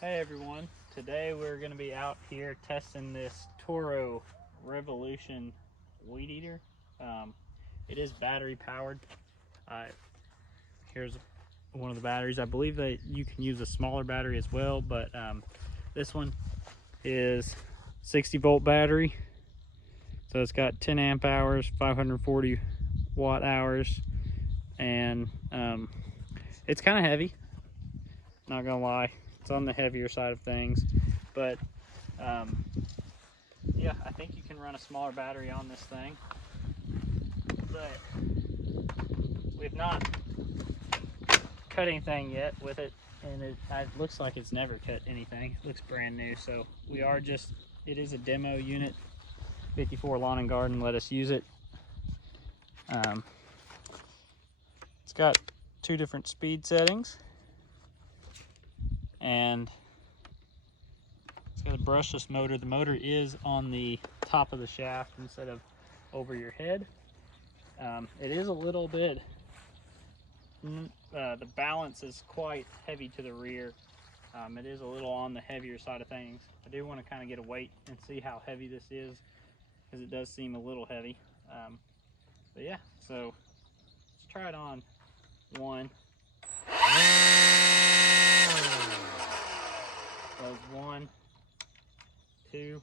Hey everyone, today we're going to be out here testing this Toro Revolution weed eater. It is battery powered. Here's one of the batteries. I believe that you can use a smaller battery as well, but this one is 60 volt battery. So it's got 10 amp hours, 540 watt hours, and it's kind of heavy, not gonna lie. It's on the heavier side of things, but yeah, I think you can run a smaller battery on this thing, but we've not cut anything yet with it, and it looks like it's never cut anything. It looks brand new, so we are just, it is a demo unit. 54 Lawn and Garden let us use it. It's got 2 different speed settings, and it's got a brushless motor. The motor is on the top of the shaft instead of over your head. It is a little bit, the balance is quite heavy to the rear. It is a little on the heavier side of things. I do want to kind of get a weight and see how heavy this is, because it does seem a little heavy. But yeah, so let's try it on one. That was 1, 2.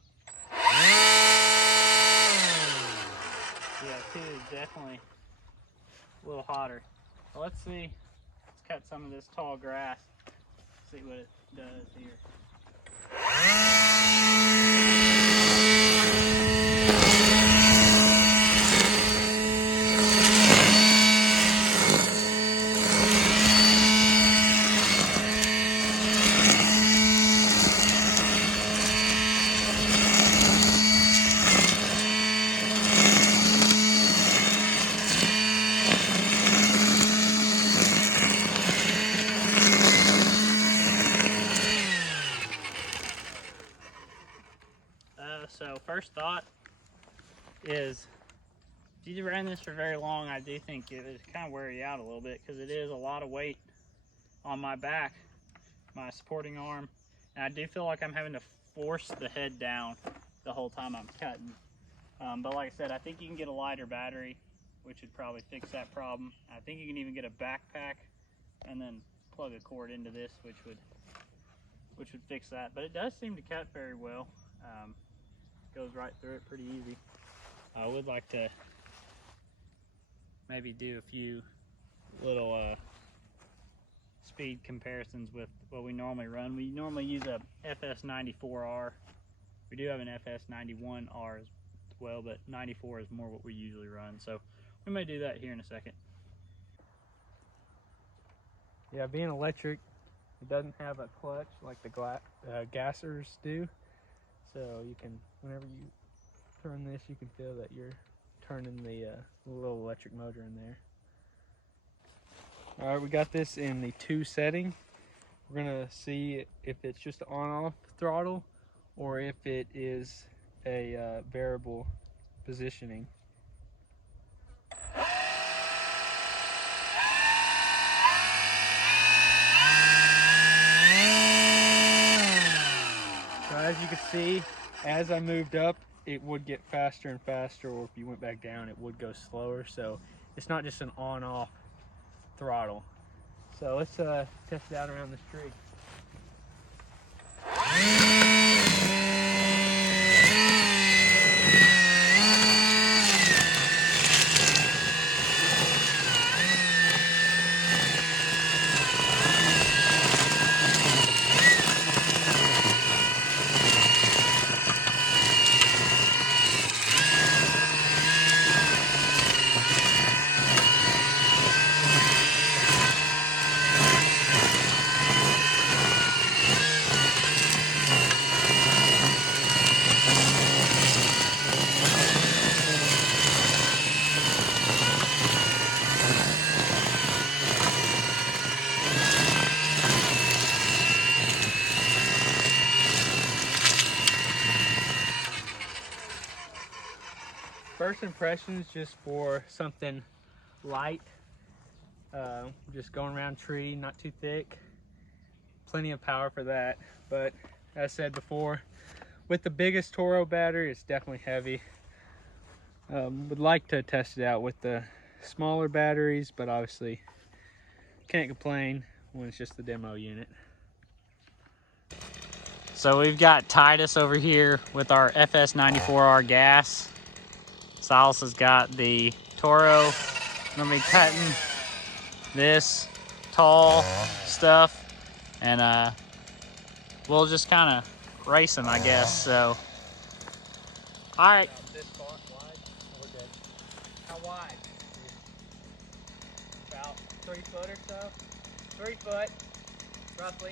Yeah, 2 is definitely a little hotter. Well, let's see. Let's cut some of this tall grass. See what it does here. So first thought is, if you ran this for very long, I do think it would kind of wear you out a little bit, because it is a lot of weight on my back, my supporting arm, and I do feel like I'm having to force the head down the whole time I'm cutting. But like I said, I think you can get a lighter battery, which would probably fix that problem. I think you can even get a backpack and then plug a cord into this, which would fix that. But it does seem to cut very well. Goes right through it pretty easy. I would like to maybe do a few little speed comparisons with what we normally run. We normally use a FS94R. We do have an FS91R as well, but 94 is more what we usually run. So we may do that here in a second. Yeah, being electric, it doesn't have a clutch like the gassers do. So you can, whenever you turn this, you can feel that you're turning the little electric motor in there. All right, we got this in the 2 setting. We're gonna see if it's just on-off throttle or if it is a variable positioning. So as you can see, as I moved up, it would get faster and faster, or if you went back down, it would go slower. So it's not just an on-off throttle. So let's test it out around this tree. First impressions, just for something light, just going around tree, not too thick. plenty of power for that. But as I said before, with the biggest Toro battery, it's definitely heavy. Would like to test it out with the smaller batteries, but obviously can't complain when it's just the demo unit. So we've got Titus over here with our FS94R gas. Silas has got the Toro. I'm gonna be cutting this tall stuff, and we'll just kind of race them, I guess. So, all right. This far wide? We're good. How wide? About 3 foot or so. 3 foot, roughly.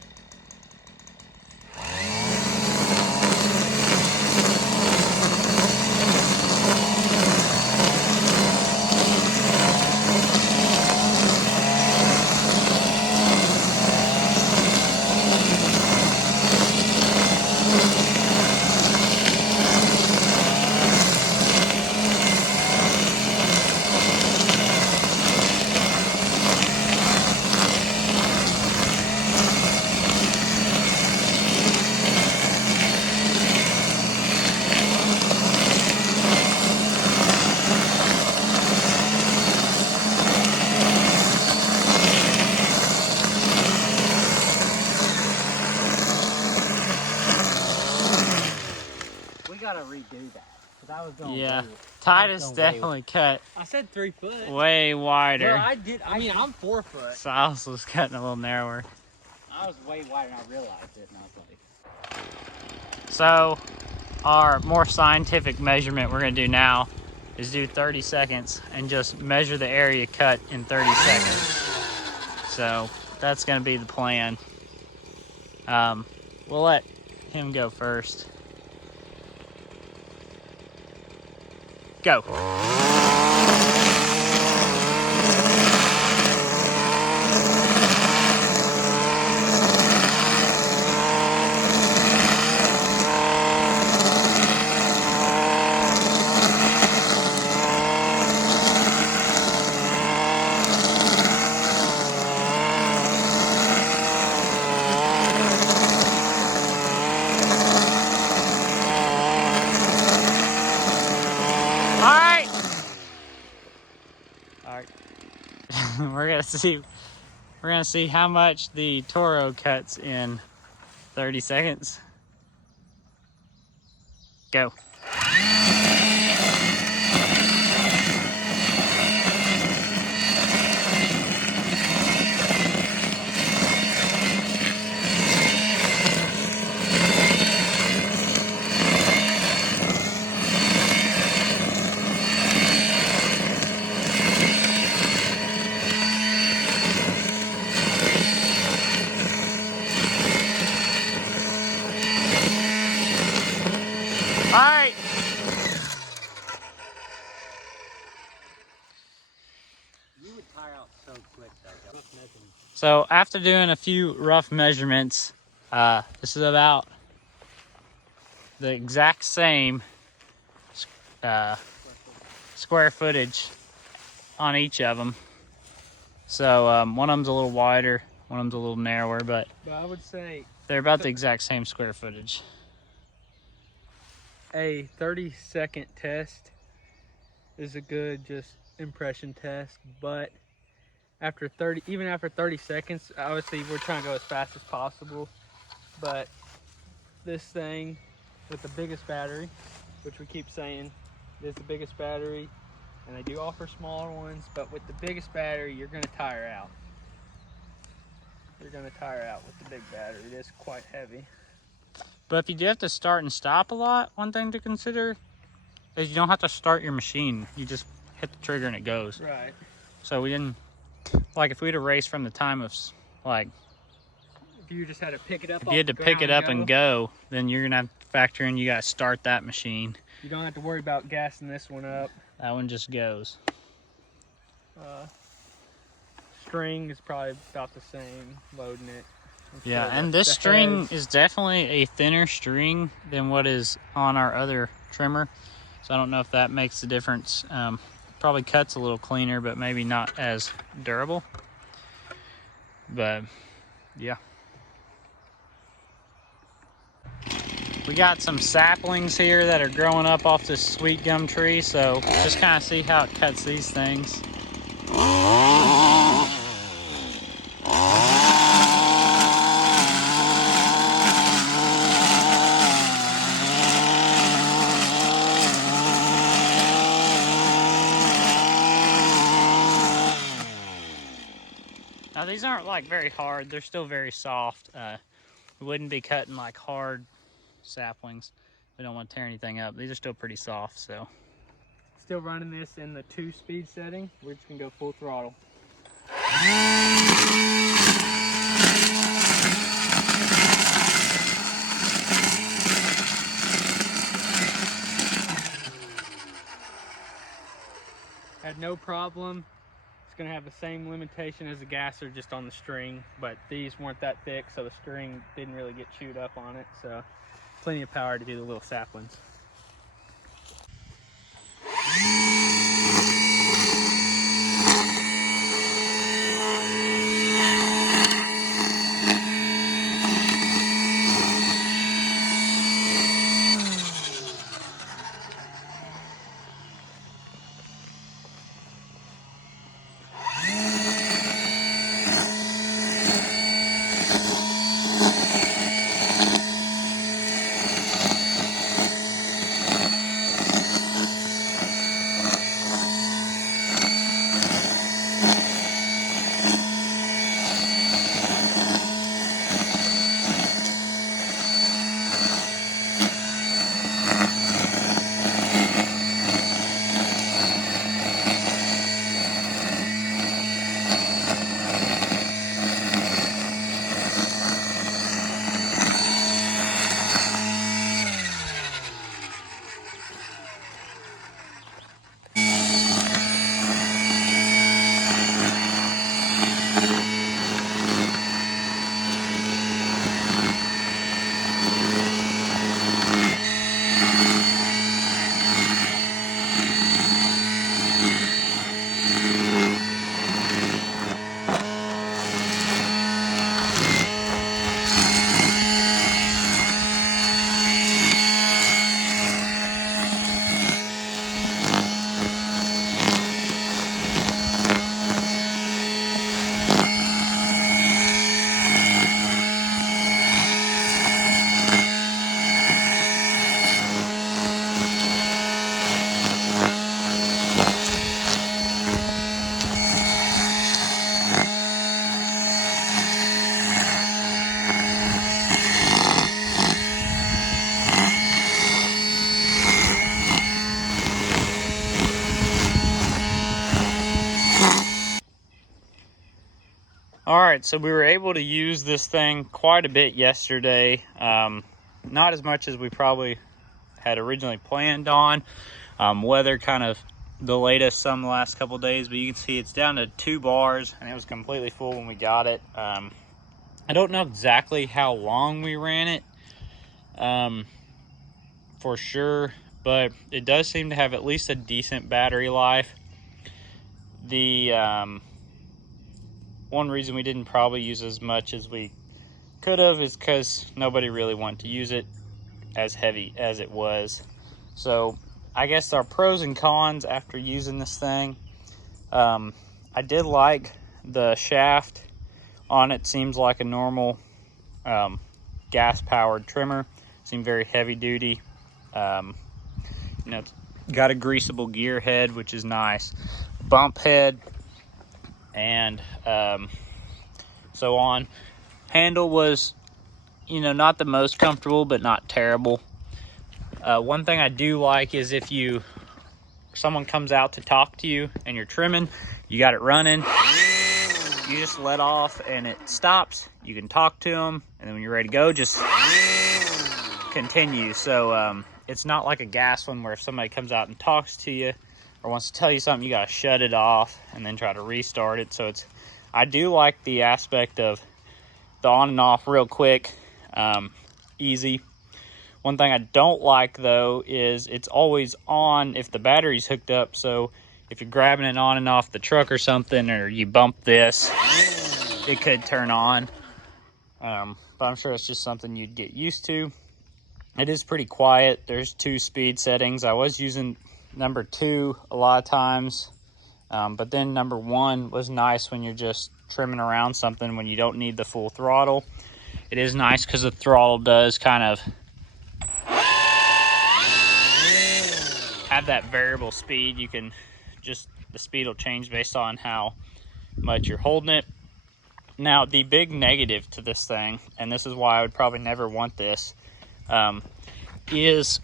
Gotta redo that because I was going. Yeah, Titus definitely cut I said 3 foot. way wider. Well, I mean, I'm 4 foot. Silas was cutting a little narrower. I was way wider and I realized it, and I was like, So, our more scientific measurement we're gonna do now is do 30 seconds and just measure the area cut in 30 seconds. So, that's gonna be the plan. We'll let him go first. Go. We're gonna see how much the Toro cuts in 30 seconds. Go. All right. you would tire out so quick though. So after doing a few rough measurements, this is about the exact same square footage on each of them. So one of them's a little wider, one of them's a little narrower, but I would say they're about the exact same square footage. a 30-second test is a good just impression test, but even after 30 seconds, obviously we're trying to go as fast as possible, but this thing with the biggest battery, which we keep saying is the biggest battery, and they do offer smaller ones, but with the biggest battery you're going to tire out. You're going to tire out with the big battery. It is quite heavy. But if you do have to start and stop a lot, one thing to consider is you don't have to start your machine. You just hit the trigger and it goes. Right. So we didn't, like if we'd have raced from the time of, like, If you just had to pick it up, if you had to pick it up and go, then you're gonna have to factor in you gotta start that machine. You don't have to worry about gassing this one up. That one just goes. String is probably about the same, loading it. Yeah, and this string is definitely a thinner string than what is on our other trimmer. So I don't know if that makes a difference. Probably cuts a little cleaner, but maybe not as durable. But yeah. We got some saplings here that are growing up off this sweet gum tree, so just kind of see how it cuts these things. Now these aren't like very hard, they're still very soft. We wouldn't be cutting like hard saplings. We don't want to tear anything up. These are still pretty soft, so. Still running this in the 2-speed setting. We're just gonna go full throttle. Had no problem. It's gonna have the same limitation as the gasser, just on the string, but these weren't that thick, so the string didn't really get chewed up on it, so plenty of power to do the little saplings. All right, so we were able to use this thing quite a bit yesterday. Not as much as we probably had originally planned on. Weather kind of delayed us some the last couple days, but you can see it's down to 2 bars, and it was completely full when we got it. I don't know exactly how long we ran it for sure, but it does seem to have at least a decent battery life. The one reason we didn't probably use as much as we could have is because nobody really wanted to use it as heavy as it was. So I guess our pros and cons after using this thing, I did like the shaft on it. Seems like a normal gas powered trimmer. Seemed very heavy duty. You know, it's got a greasable gear head, which is nice, bump head, and so on. Handle was, you know, not the most comfortable, but not terrible. One thing I do like is if someone comes out to talk to you and you're trimming, you got it running, you just let off and it stops. You can talk to them, and then when you're ready to go, just continue. So it's not like a gas one where if somebody comes out and talks to you or wants to tell you something, you gotta shut it off and then try to restart it. So I do like the aspect of the on and off real quick, easy. One thing I don't like though is it's always on if the battery's hooked up. So if you're grabbing it on and off the truck or something, or you bump this, it could turn on. But I'm sure it's just something you'd get used to. It is pretty quiet. There's 2 speed settings. I was using number 2 a lot of times, but then number 1 was nice when you're just trimming around something when you don't need the full throttle. It is nice because the throttle does kind of have that variable speed. You can just, the speed will change based on how much you're holding it. Now, the big negative to this thing, and this is why I would probably never want this, is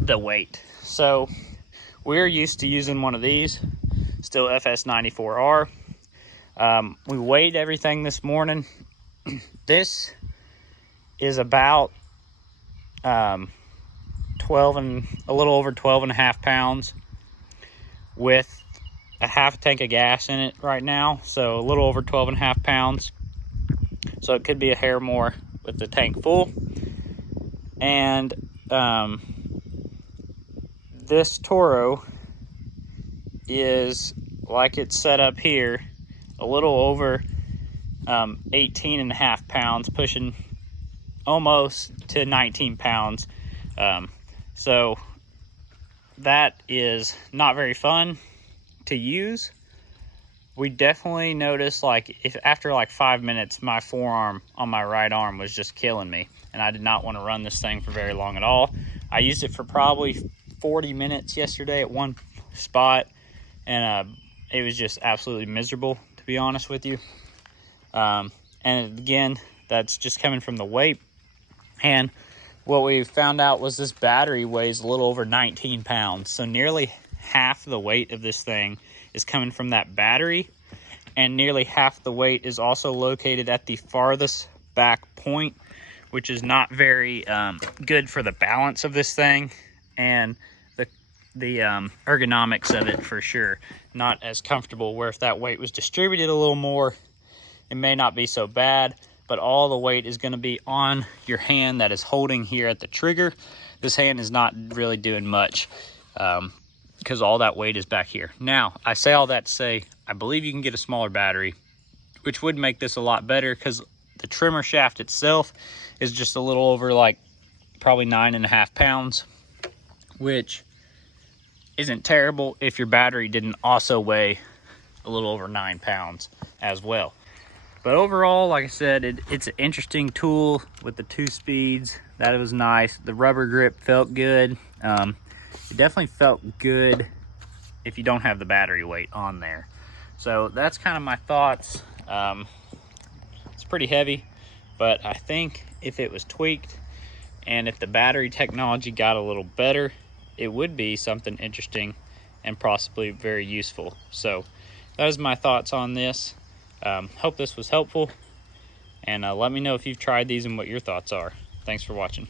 the weight. So we're used to using one of these, still FS94R. We weighed everything this morning. This is about 12 and a little over 12 and a half pounds with a half a tank of gas in it right now, so a little over 12 and a half pounds. So it could be a hair more with the tank full. And this Toro is, like it's set up here, a little over 18 and a half pounds, pushing almost to 19 pounds. So that is not very fun to use. We definitely noticed, like, if after like 5 minutes, my forearm on my right arm was just killing me, and I did not want to run this thing for very long at all. I used it for probably 40 minutes yesterday at one spot, and it was just absolutely miserable, to be honest with you. And again, that's just coming from the weight. And what we found out was this battery weighs a little over 19 pounds. So nearly half the weight of this thing is coming from that battery. And nearly half the weight is also located at the farthest back point, which is not very good for the balance of this thing. And the ergonomics of it, for sure, not as comfortable, where if that weight was distributed a little more, it may not be so bad. But all the weight is going to be on your hand that is holding here at the trigger. This hand is not really doing much because all that weight is back here. Now, I say all that to say, I believe you can get a smaller battery, which would make this a lot better, because the trimmer shaft itself is just a little over, like, probably 9.5 pounds, which isn't terrible if your battery didn't also weigh a little over 9 pounds as well. But overall, like I said, it's an interesting tool with the 2 speeds. That was nice. The rubber grip felt good. It definitely felt good if you don't have the battery weight on there. So that's kind of my thoughts. It's pretty heavy, but I think if it was tweaked and if the battery technology got a little better, it would be something interesting and possibly very useful. So that is my thoughts on this. Hope this was helpful, and let me know if you've tried these and what your thoughts are. Thanks for watching.